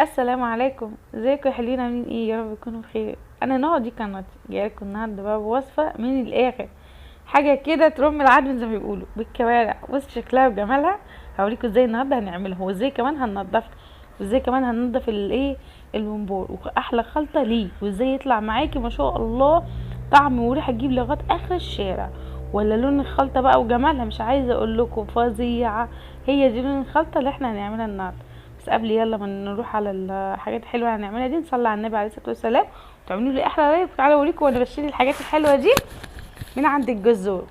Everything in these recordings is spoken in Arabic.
السلام عليكم، ازيكم يا حلوين؟ عاملين ايه؟ يا رب تكونوا بخير. انا نوع دي قناتي جايلكم النهارده بقى بوصفه من الاخر، حاجه كده ترم العدل زي ما بيقولوا بالكوارع. بص شكلها وجمالها. هوريكم ازاي النهارده هنعملها، وازاي كمان هننضفها، وازاي كمان هننضف الايه المنبار، واحلى خلطه ليه، وازاي يطلع معاكي ما شاء الله طعم وريحه تجيب لغايه اخر الشارع. ولا لون الخلطه بقى وجمالها مش عايزه اقول لكم فظيعه. هي دي لون الخلطه اللي احنا هنعملها النهارده. بس قبل يلا ما نروح على الحاجات الحلوه اللي هنعملها دي، نصلي على النبي عليه الصلاه والسلام وتعملوا لي احلى لايك. تعالوا اوريكم وانا بشتري الحاجات الحلوه دي من عند الجزار.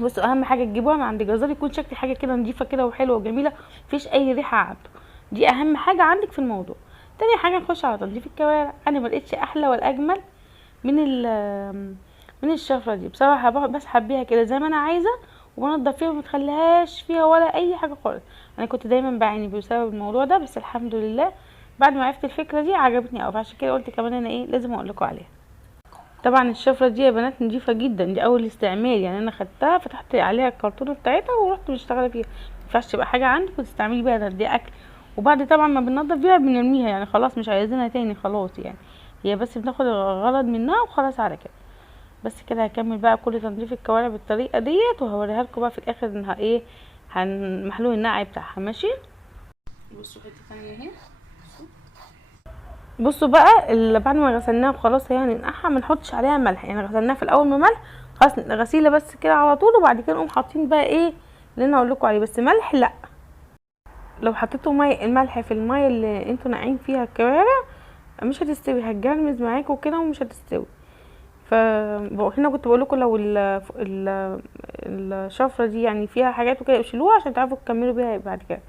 بصوا اهم حاجه تجيبوها من عند الجزار يكون شكل حاجه كده نظيفه كده وحلوه وجميله، مفيش اي ريحه عنده. دي اهم حاجه عندك في الموضوع. تاني حاجه نخش على تنظيف الكوارع. انا ملقتش احلى ولا اجمل من من الشفره دي بصراحه. بسحب بيها كده زي ما انا عايزه، وبنضف فيها ومتخليهاش فيها ولا اي حاجه خالص. انا كنت دايما بعاني بسبب الموضوع ده، بس الحمد لله بعد ما عرفت الفكره دي عجبتني قوي، فعشان كده قلت كمان انا ايه لازم اقول لكم عليها. طبعا الشفره دي يا بنات نضيفه جدا، دي اول استعمال يعني. انا خدتها فتحت عليها الكرتونه بتاعتها ورحت مشتغله فيها. مينفعش تبقى حاجه عندك وتستعملي بيها، ده دي اكل. وبعد طبعا ما بننضف بيها بنرميها يعني، خلاص مش عايزينها تاني خلاص يعني. هي بس بناخد الغرض منها وخلاص على كده. بس كده هكمل بقى كل تنظيف الكوارع بالطريقه ديت، وهوريها لكم بقى في الاخر انها ايه محلول النقع بتاعها. ماشي. بصوا حته تانية اهي. بصوا بقى اللي بعد ما غسلناها وخلاص هي هننقعها، ما نحطش عليها ملح يعني. غسلناها في الاول بملح خلاص غسيله بس كده على طول، وبعد كده نقوم حاطين بقى ايه اللي انا هقول لكم عليه. بس ملح لا، لو حطيتوا ميه الملح في الميه اللي انتوا ناقعين فيها الكوارع مش هتستوي، هتجرمز معاكم كده ومش هتستوي. هنا كنت بقول لكم لو الشفره دي يعني فيها حاجات وكده اشيلوها عشان تعرفوا تكملوا بيها بعد كده.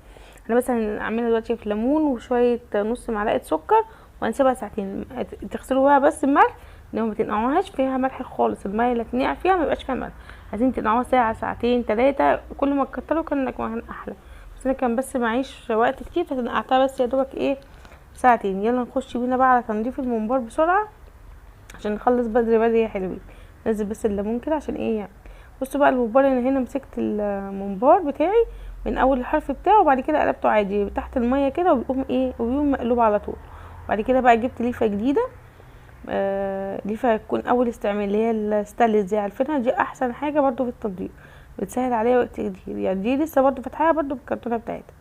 انا بس هنعملها دلوقتي في ليمون وشويه نص معلقه سكر، وهنسيبها ساعتين. تغسلوها بس بملح، لو ما تنقعوهاش فيها ملح خالص. الميه اللي تنقع فيها ما يبقاش فيها ملح. عايزين تنقعوها ساعه ساعتين ثلاثه، كل ما تكتروا كان احلى. بس انا كان بس معيش وقت كتير فنقعتها بس يا دوبك ايه ساعتين. يلا نخش بينا بقى على تنظيف الممبار بسرعه عشان نخلص بدري بدري يا حلوين. ننزل بس الليمون كده عشان ايه يعني. بصوا بقى الممبار، انا هنا مسكت الممبار بتاعي من اول الحرف بتاعه، وبعد كده قلبته عادي تحت الميه كده، وبيقوم ايه وبيقوم مقلوب على طول. وبعد كده بقى جبت ليفه جديده. ليفه تكون اول استعمال اللي هي الستانلس دي، عارفينها دي احسن حاجه برضو في التنظيف، بتسهل عليا وقت كتير يعني. دي لسه برضو فاتحاها برضو بالكرتونه بتاعتها.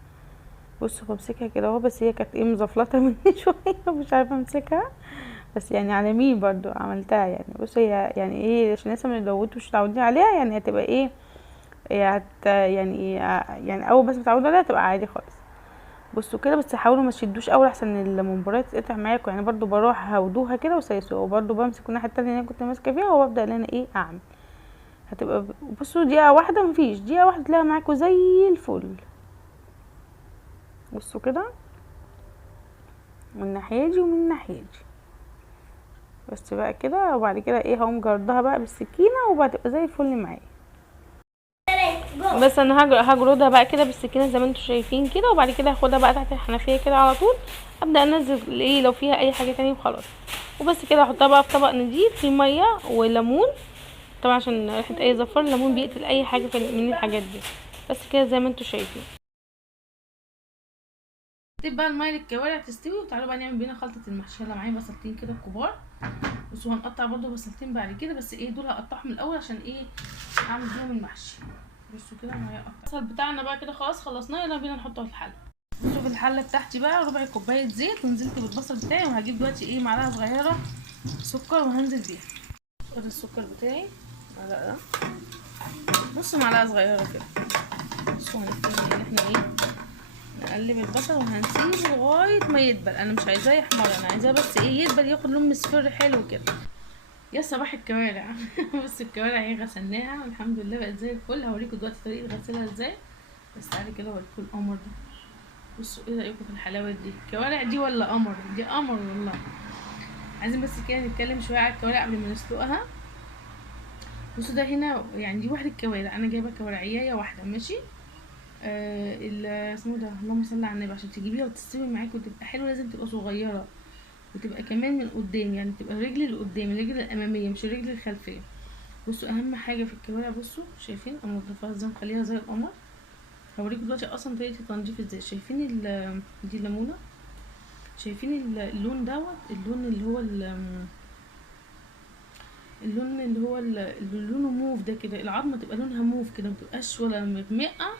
بصوا بمسكها كده اهو، بس هي كانت ايه مزفلطه مني شويه مش عارفه امسكها، بس يعني على مين برضو عملتها يعني. بص هي يعني ايه عشان لسه ما اتعودتوش متعودين عليها يعني، هتبقى ايه هي يعني ايه يعني اول بس متعودين عليها تبقى عادي خالص. بصوا كده بس حاولوا ما تشدوش قوي احسن المنبرات تتقطع معاكم يعني. برضو بروح هودوها كده وسايسوها، وبرضو بمسك الناحيه التانية اللي انا كنت ماسكه فيها وببدا ان انا ايه اعمل. هتبقى بصوا دقيقه واحده، مفيش دقيقه واحده تلاقيها معاكم زي الفل. بصوا كده من الناحيه دي ومن الناحيه دي. بس بقى كده، وبعد كده ايه هقوم جردها بقى بالسكينه وبتبقى زي الفل معايا. بس انا هجردها بقى كده بالسكينه زي ما انتم شايفين كده، وبعد كده هاخدها بقى تحت الحنفيه كده على طول. ابدا انزل ايه لو فيها اي حاجه تانية وخلاص. وبس كده احطها بقى في طبق نضيف فيه ميه وليمون، طبعا عشان ريحه اي زفار الليمون بيقتل اي حاجه من الحاجات دي. بس كده زي ما انتم شايفين. نسيب بقى الميه للكوارع تستوي، وتعالوا بقى نعمل بينا خلطه المحشي. يلا معايا بصلتين كده كبار. بصوا هنقطع برضو بصلتين بعد كده، بس ايه دول هقطعهم الاول عشان ايه اعمل بيهم المحشي. بصوا كده معايا قطع البصل بتاعنا بقى كده خلاص خلصناه. يلا بينا نحطه في الحله. بصوا في الحله بتاعتي بقى ربع كوبايه زيت، ونزلت بالبصل بتاعي، وهجيب دلوقتي ايه معلقه صغيره سكر وهنزل بيها. خد السكر بتاعي معلقه، نص معلقه صغيره كده. بصوا هنبتدي ان احنا ايه نقلب البصل وهنسيبه لغايه ما يدبل. انا مش عايزاه يحمر، انا عايزاه بس ايه يدبل ياخد لون مصفر حلو كده. يا صباح الكوارع بص الكوارع اهي غسلناها والحمد لله بقت زي الفل. هوريكم دلوقتي طريقه غسلها ازاي، بس تعالي كده اوريكم القمر ده. بصوا ايه رايكم في الحلاوه دي؟ الكوارع دي ولا قمر؟ دي قمر والله. عايزين بس كده نتكلم شويه على الكوارع قبل ما نسلقها. بصوا ده هنا يعني دي واحده كوارع، انا جايبه كوارعيه واحده ماشي. اسمه ده اللهم صل على النبي. عشان تجيبيها وتستوي معاكي وتبقى حلوه لازم تبقى صغيره، وتبقى كمان من قدام يعني، تبقى الرجل اللي قدام الرجل الاماميه مش الرجل الخلفيه. بصوا اهم حاجه في الكوارع، بصوا شايفين انا مضيفاها ازاي مخليها زي القمر. هوريكم دلوقتي اصلا طريقه التنظيف ازاي. شايفين دي الليمونه شايفين اللون دوت، اللون اللي هو اللون اللي هو اللي لونه موف ده كده، العظمه تبقى لونها موف كده، متبقاش ولا مغمقه،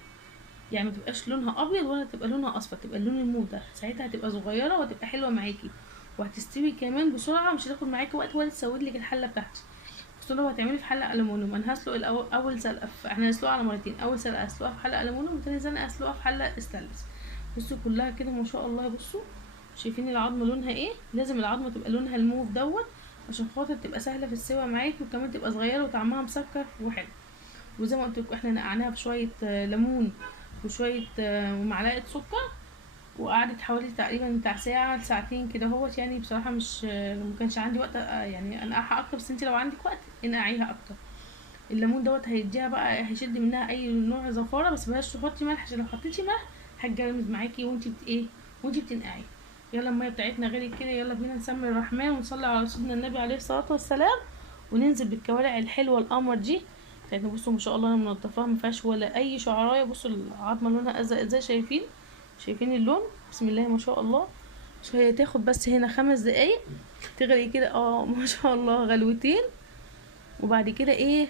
يعني متبقاش لونها ابيض ولا تبقى لونها اصفر، تبقى اللون الموف ده. ساعتها هتبقى صغيره وهتبقى حلوه معاكي، وهتستوي كمان بسرعه، مش هتاخد معاكي وقت ولا تسود لك الحله بتاعتي. بس لو هتعملي في حله الومنيوم، انا هسلق اول سلقه احنا هنسلقها على مرتين، اول سلقه هسلقها في حله الومنيوم، وتاني سلقه هسلقها في حله استانلس. بصوا كلها كده ما شاء الله. بصوا شايفين العظمه لونها ايه؟ لازم العظمه تبقى لونها الموف دوت، عشان خاطر تبقى سهله في السوا معاكي، وكمان تبقى صغيره وطعمها مسكر وحلو. وزي ما قلت لكم احنا نقعناها بشويه ليمون وشويه ومعلقه سكر، وقعدت حوالي تقريبا بتاع ساعه لساعتين كده اهوت. يعني بصراحه مش ما كانش عندي وقت يعني انقعها اكتر، بس انت لو عندك وقت انقعيها اكتر. الليمون دوت هيديها بقى، هيشد منها اي نوع زفاره، بس بلاش تحطي ملح، عشان لو حطيتي ملح هتجرمز معاكي وانت ايه وانت بتنقعي. يلا الميه بتاعتنا غليت كده، يلا بينا نسمي الرحمن ونصلي على سيدنا النبي عليه الصلاه والسلام، وننزل بالكوارع الحلوه القمر دي بتاعتنا. بصوا ما شاء الله انا منضفاها، ما فيهاش ولا اي شعرايه. بصوا العظمه لونها ازرق ازاي، شايفين اللون؟ بسم الله ما شاء الله. هي تاخد بس هنا 5 دقايق تغلي كده، ما شاء الله غلوتين. وبعد كده ايه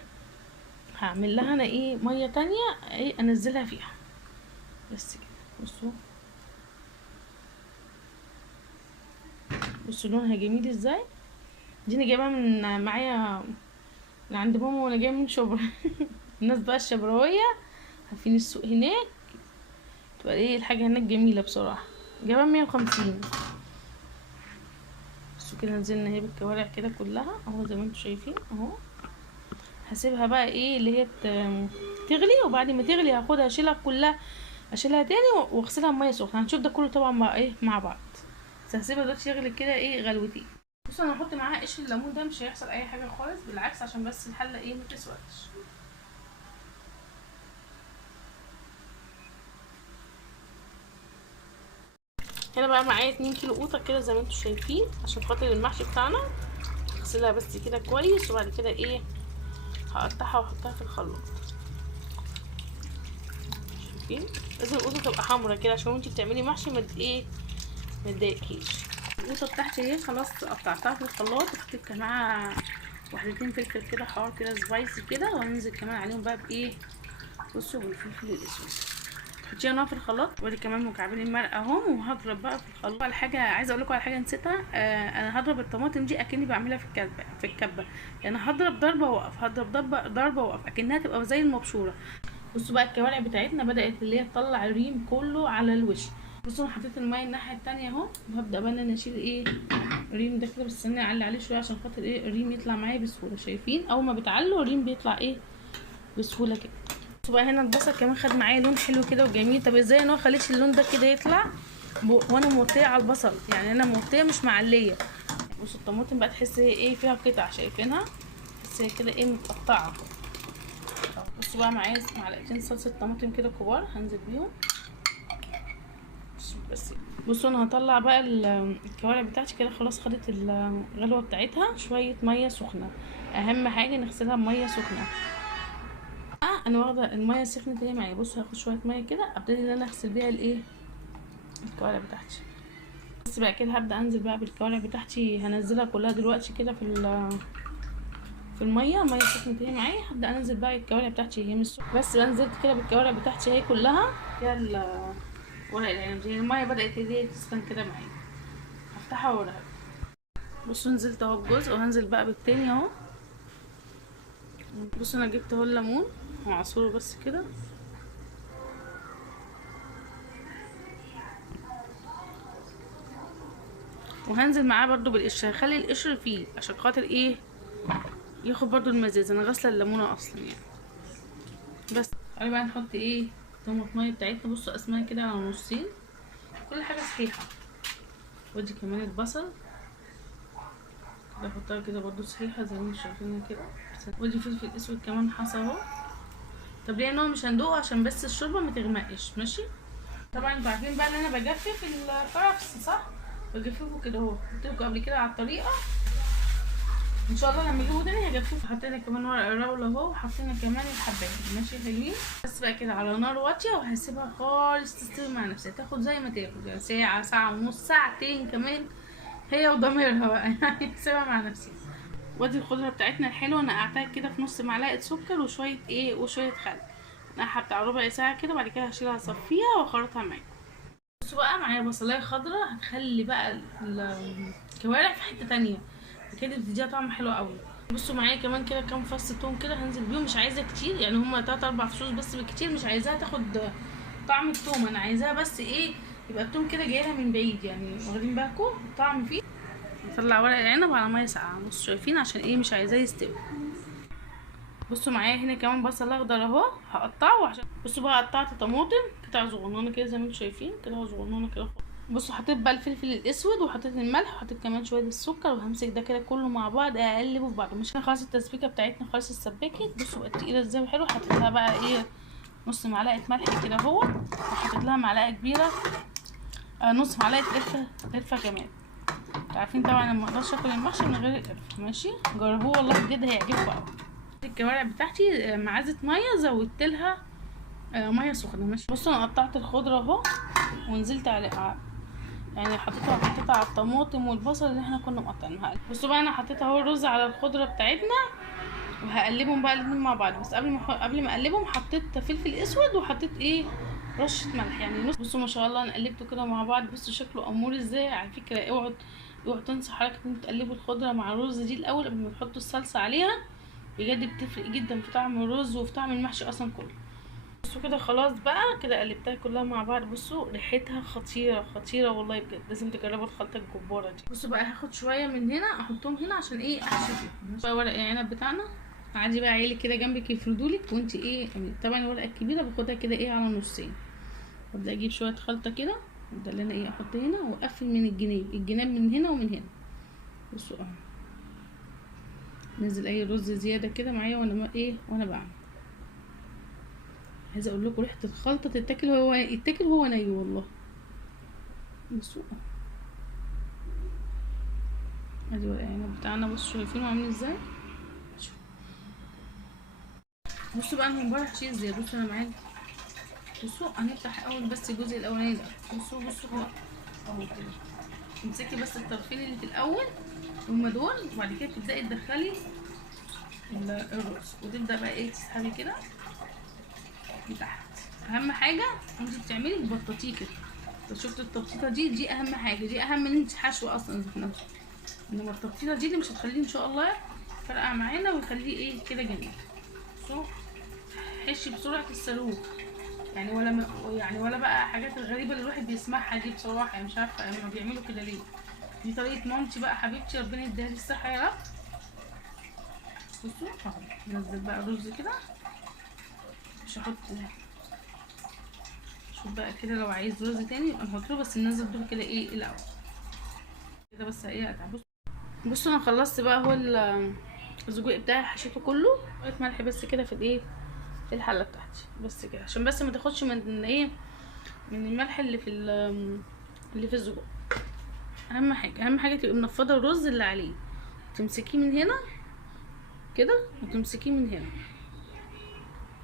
هعمل لها انا ايه ميه تانية ايه انزلها فيها بس كده. بصوا لونها جميل ازاي. دي انا جايبها من معايا من عند ماما وانا جايه من شبرا. الناس بقى الشبراويه عارفين السوق هناك، تبقى ايه الحاجه هناك جميله بصراحه. جايبها 150. بصوا كده نزلنا اهي بالكوارع كده كلها اهو زي ما انتم شايفين اهو. هسيبها بقى ايه اللي هي تغلي، وبعد ما تغلي هاخدها اشيلها تاني واغسلها بميه سخنه. هنشوف ده كله طبعا مع ايه مع بعض، بس هسيبها دلوقتي تغلي كده ايه غلوتين. بصوا انا هحط معاها قشر الليمون ده، مش هيحصل اي حاجه خالص، بالعكس عشان بس الحله ايه متسودش. هنا بقى معايا 2 كيلو قوطه كده زي ما انتم شايفين، عشان خاطر المحشي بتاعنا. اغسلها بس كده كويس، وبعد كده ايه هقطعها واحطها في الخلاط. شايفين لازم القوطه تبقى حمرا كده، عشان وانتي بتعملي محشي ما تضايقكيش. القوطه بتاعتي اهي خلاص قطعتها في الخلاط، وحطيت معاها وحدتين فلفل كده حار كده سبايسي كده، وهننزل كمان عليهم بقى بايه، بصوا بالفلفل الاسود. حطيها نوع في الخلاط، وادي كمان مكعبين المرقه اهم، وهضرب بقى في الخلاط. على حاجه عايزه اقول لكم على حاجه نسيتها، انا هضرب الطماطم دي اكني بعملها في الكبه، يعني هضرب ضربه واوقف، هضرب ضربه واوقف، اكنها تبقى زي المبشوره. بصوا بقى الكوارع بتاعتنا بدات اللي هي تطلع الريم كله على الوش. بصوا انا حطيت الميه الناحيه التانية اهو، وهبدا بقى ان انا اشيل ايه الريم ده كده، بس استني اعلي عليه شويه عشان خاطر ايه الريم يطلع معايا بسهوله. شايفين اول ما بتعلوا الريم بيطلع ايه بسهوله كده. بصوا بقى هنا البصل كمان خد معايا لون حلو كده وجميل. طب ازاي انا خليتش اللون ده كده يطلع وانا موطيه على البصل؟ يعني انا موطيه مش معليه. بصوا الطماطم بقى تحس ايه فيها قطع، شايفينها بس هي كده ايه متقطعه. بصوا بقى معايا معلقتين صلصه طماطم كده كبار هنزل بيهم بس. بصوا انا هطلع بقى الكوارع بتاعتي كده خلاص، خدت الغلوه بتاعتها. شويه ميه سخنه، اهم حاجه نغسلها بميه سخنه. انا واخده الميه سخنت اهي معايا. بصوا هاخد شويه ميه كده ابتدي ان انا اغسل بيها الايه الكوارع بتاعتي. بس بقى كده هبدا انزل بقى بالكوارع بتاعتي، هنزلها كلها دلوقتي كده في الميه سخنت اهي معايا. هبدا انزل بقى الكوارع بتاعتي هي مش بس بقى نزلت كده بالكوارع بتاعتي اهي كلها فيها ورق العنب. زي الميه بدات هي تسخن كده معايا، هفتحها واوريها. بصوا نزلت اهو بجزء، وهنزل بقى بالتاني اهو. بصوا انا جبت اهو الليمون وعصوره بس كده، وهنزل معاه برضو بالقشر. هخلي القشر فيه عشان خاطر ايه ياخد برضو المزازه. انا غاسله الليمونه اصلا يعني. بس تعالي بقى نحط ايه الطماطميه بتاعتنا. بصوا قسمها كده على نصين، كل حاجه صحيحه. ودي كمان البصل كده احطها كده برضو صحيحه زي ما انتم شايفينها كده. ودي فلفل اسود كمان حصى اهو. طب ليه ان هو مش هندوقه عشان بس الشوربه ما تغمقش ماشي. طبعا انتوا عارفين بقى ان انا بجفف الكرفس صح، بجففه كده اهو. قلت لكم قبل كده على الطريقه ان شاء الله لما اجيبه تاني هجففه. حطينا كمان ورق الراوله اهو، وحطينا كمان الحبات ماشي حلوين. بس بقى كده على نار واطيه، وهسيبها خالص تستوي مع نفسها، تاخد زي ما تاخد يعني ساعه، ساعه ونص، ساعتين كمان، هي وضميرها بقى يعني تسيبها مع نفسها. وادي الخضره بتاعتنا الحلوه، نقعتها كده في نص معلقه سكر وشويه وشويه خل، نقعها بتاع ربع ساعه كده، وبعد كده هشيلها اصفيها واخرطها معاكم. بصوا بقى معايا بصلايه خضراء، هتخلي بقى الكوارع في حته تانية كده، بتديها طعم حلو قوي. بصوا معايا كمان كده كام فص توم كده، هنزل بيهم، مش عايزه كتير يعني، هما 3-4 فصوص بس بالكتير، مش عايزاها تاخد طعم التوم، انا عايزاها بس يبقى التوم كده جايلها من بعيد يعني، واخدين بالكم الطعم فيه. نطلع ورق العنب على ميه ساقعه، بصوا شايفين، عشان مش عايزاه يستوي. بصوا معايا هنا كمان بصل اخضر اهو، هقطعه عشان بصوا بقى قطعت طماطم قطع صغنونه كده زي ما انتم شايفين كده، صغنونه كده. بصوا حطيت بقى الفلفل الاسود، وحطيت الملح، وحطيت كمان شويه السكر، وهمسك ده كده كله مع بعض اقلبه في بعضه. مش خلاص التسبيكه بتاعتنا خلاص اتسبكت، بصوا بقت تقيله ازاي وحلوه. حطيت لها بقى نص معلقه ملح كده اهو، وحطيت لها معلقه كبيره نص معلقه قرفه كمان. عارفين طبعا انا ما اقدرش اكل المحشي من غير القرفه، ماشي جربوه والله بجد هيعجبكم قوي. الكوارع بتاعتي معزه ميه، زودت لها ميه سخنه ماشي. بصوا انا قطعت الخضره اهو، ونزلت على يعني حطيتها على الطماطم والبصل اللي احنا كنا مقطعينها. بصوا بقى انا حطيت اهو الرز على الخضره بتاعتنا، وهقلبهم بقى الاتنين مع بعض. بس قبل ما اقلبهم حطيت فلفل اسود، وحطيت رشه ملح يعني نص. بصوا ما شاء الله انا قلبته كده مع بعض، بصوا شكله امور ازاي. على فكره اوعوا تنسوا حركه ان انتوا تقلبوا الخضره مع الرز دي الاول قبل ما تحطوا الصلصه عليها، بجد بتفرق جدا في طعم الرز وفي طعم المحشي اصلا كله. بصوا كده خلاص بقى كده قلبتها كلها مع بعض. بصوا ريحتها خطيره خطيره والله بجد، لازم تجربوا الخلطه الجباره دي. بصوا بقى هاخد شويه من هنا احطهم هنا عشان احشي فيهم بقى ورق العنب بتاعنا عادي بقى، عيلي كده جنبك يفردولك، وانت طبعا الورقه الكبيره باخدها كده على نصين، وابدا اجيب شويه خلطه كده، ده اللي انا احط هنا، واقفل من الجناب من هنا ومن هنا. بصوا نزل اي رز زياده كده معايا وانا بعمل. عايزه اقول لكم ريحه الخلطه تتاكل هو ني والله. بصوا ادي ورق العنب بتاعنا، بصوا شايفينه عامل ازاي. بصوا بقى انا من بره هشيل ازاي. بصوا انا معايا، بصوا هنفتح اول بس الجزء الاولاني ده. بصوا اهو كده، تمسكي بس الطرفين اللي في الاول هما دول، وبعد كده تبداي تدخلي الرز، وتبدا بقى تسحبي كده لتحت. اهم حاجه وانت بتعملي تبططيه كده، بس شفتوا التبطيطه دي اهم حاجه، دي اهم من انت حشو اصلا ذات نفسه، انما التبطيطه دي اللي مش هتخليه ان شاء الله فرقع معانا ويخليه كده جميل. شوف حشي بسرعه الصاروخ يعني، ولا بقى حاجات الغريبه اللي الواحد بيسمعها دي بصراحه يعني، مش عارفه هما بيعملوا كده ليه. دي طريقه مامتي بقى حبيبتي، ربنا يديها لي الصحه يا رب. بصوا اهو نزل بقى الرز كده، مش هحط. شوف بقى كده لو عايز رز تاني يبقى نحط له، بس ننزل دول كده الاول كده بس اتعب. بصوا انا خلصت بقى هو السجق بتاعي، حشيته كله شويه ملح بس كده في في الحله بتاعتي بس كده، عشان بس ما تاخدش من من الملح اللي في السجق. اهم حاجه تبقي منفضه الرز اللي عليه، تمسكيه من هنا كده وتمسكيه من هنا،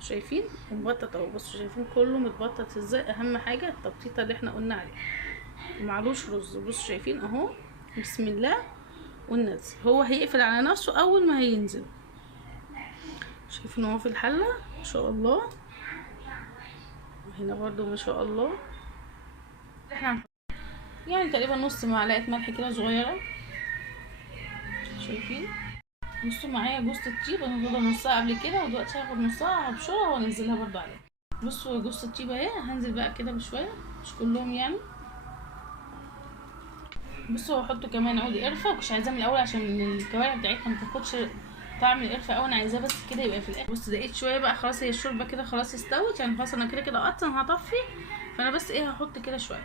شايفين متبطط اهو. بصوا شايفين كله متبطط ازاي. اهم حاجه التبطيطه اللي احنا قلنا عليها، معلوش رز. بصوا شايفين اهو، بسم الله والنزل، هو هيقفل على نفسه اول ما هينزل. شايفين اهو في الحله ما شاء الله، هنا برضو ما شاء الله. احنا يعني تقريبا نص معلقه ملح كده صغيره، شايفين. بصوا معايا جوز الطيب، انا واخده نصها قبل كده، ودلوقتي هاخد نصها هبشرها وانزلها برضو عليها. بصوا جوز الطيب اهي، هنزل بقى كده بشويه مش كلهم يعني. بصوا هحط كمان عود قرفه، مش عايزاه من الاول عشان الكوارع بتاعتنا ما تاخدش طعم القرفه قوي، انا عايزاه بس كده يبقى في الاخر. بص دقيت شويه بقى خلاص، هي الشوربه كده خلاص استوت يعني، خلاص انا كده اصلا هطفي، فانا بس هحط كده شويه.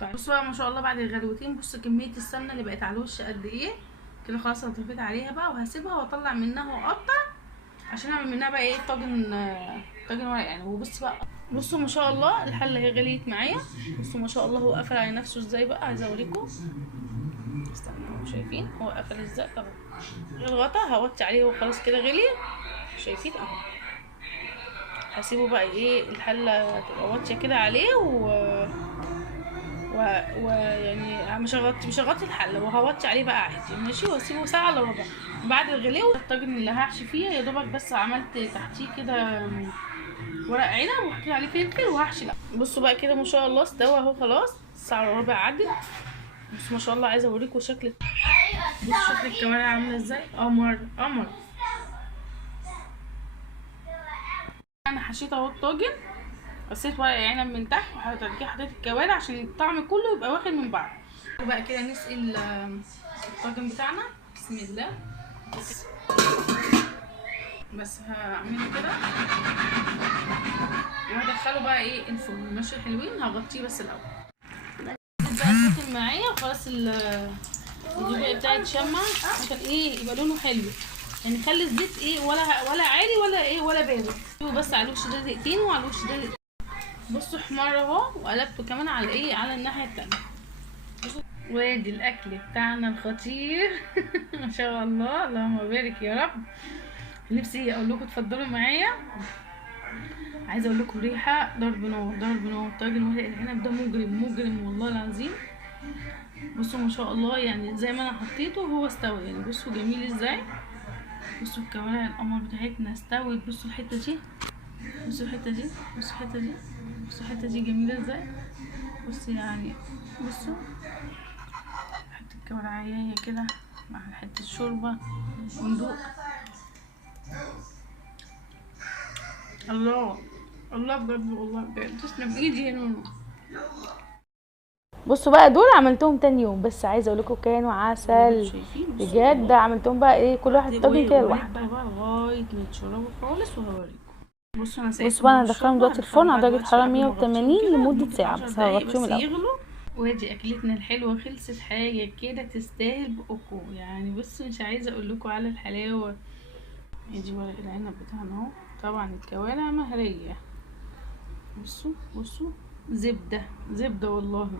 طيب بصوا بقى ما شاء الله بعد الغلوتين، بصوا كميه السمنه اللي بقت على الوش قد ايه كده. خلاص انا طفيت عليها بقى، وهسيبها واطلع منها واقطع عشان اعمل منها بقى طاجن ورق يعني. وبص بقى، بصوا ما شاء الله الحله هي غليت معايا. بصوا ما شاء الله هو قفل على نفسه ازاي بقى، عايزه اوريكم. استنوا شايفين هو قفل ازاي اهو. الغطا هوطي عليه وخلاص كده غلي، شايفين اهو. هسيبه بقى ايه الحله تبقى واطيه كده عليه يعني مش هغطي الحله، وهوطي عليه بقى عادي ماشي، واسيبه ساعه الا ربع. بعد الغلو الطاجن اللي هحشي فيه يا دوبك بس عملت تحتيه كده ورق عنب وحطيت عليه فلفل وهحشي. لا بصوا بقى كده ما شاء الله استوى اهو خلاص، الساعه الا ربع عدت. بصوا ما شاء الله، عايزه اوريكم شكل، بصوا شكل الكوارع عامله ازاي، قمر قمر. انا حشيت اهو الطاجن، قصيت ورق عنب من تحت وحطيت الكوارع عشان الطعم كله يبقى واخد من بعض. وبقى كده نسقي الطاجن بتاعنا. بسم الله. بس هعمله كده وهدخله بقى ايه الفرن ماشي حلوين. هغطيه بس الاول بقى سخن معايا وخلاص. الزبده بتاعي اتشمع عشان ايه يبقى لونه حلو، يعني خلي الزيت ايه ولا عالي ولا ايه ولا بارد. بس على الوش ده دقيقتين وعلى الوش ده دقيقتين. بصوا حمار اهو، وقلبته كمان على ايه على الناحيه التانيه. وادي الاكل بتاعنا الخطير ما شاء الله، اللهم بارك يا رب. نفسي اقول لكم اتفضلوا معايا. عايزه اقول لكم ريحه ضرب نار ضرب نار. طاجن ورق العنب ده مجرم مجرم والله العظيم. بصوا ما شاء الله، يعني زي ما انا حطيته هو استوى، يعني بصوا جميل ازاي. بصوا الكوارع القمر بتاعتنا استوت. بصوا الحته دي، بصوا الحته دي، بصوا الحته دي، بصوا الحته دي جميله ازاي. بصوا يعني بصوا حته الكوارعية كده مع حته شوربه وندوق. الله الله بجد والله بجد تسلم ايدي يا نونو. بصوا بقى دول عملتهم تاني يوم، بس عايزه اقول لكم كانوا عسل بجد. عملتهم بقى ايه كل واحد طاجن كده لوحده بقى لغايه ما يتشربوا خالص وهوريكم. بصوا انا هدخلهم دلوقتي الفرن على درجه حراره 180 لمده ساعه، بس هغطيهم الاول. وادي اكلتنا الحلوه خلصت، حاجه كده تستاهل بقكم يعني. بصوا مش عايزه اقول لكم على الحلاوه. ادي ورق العنب بتاعنا اهو، طبعا الكوارع مهريه. بصوا بصوا زبده زبده والله.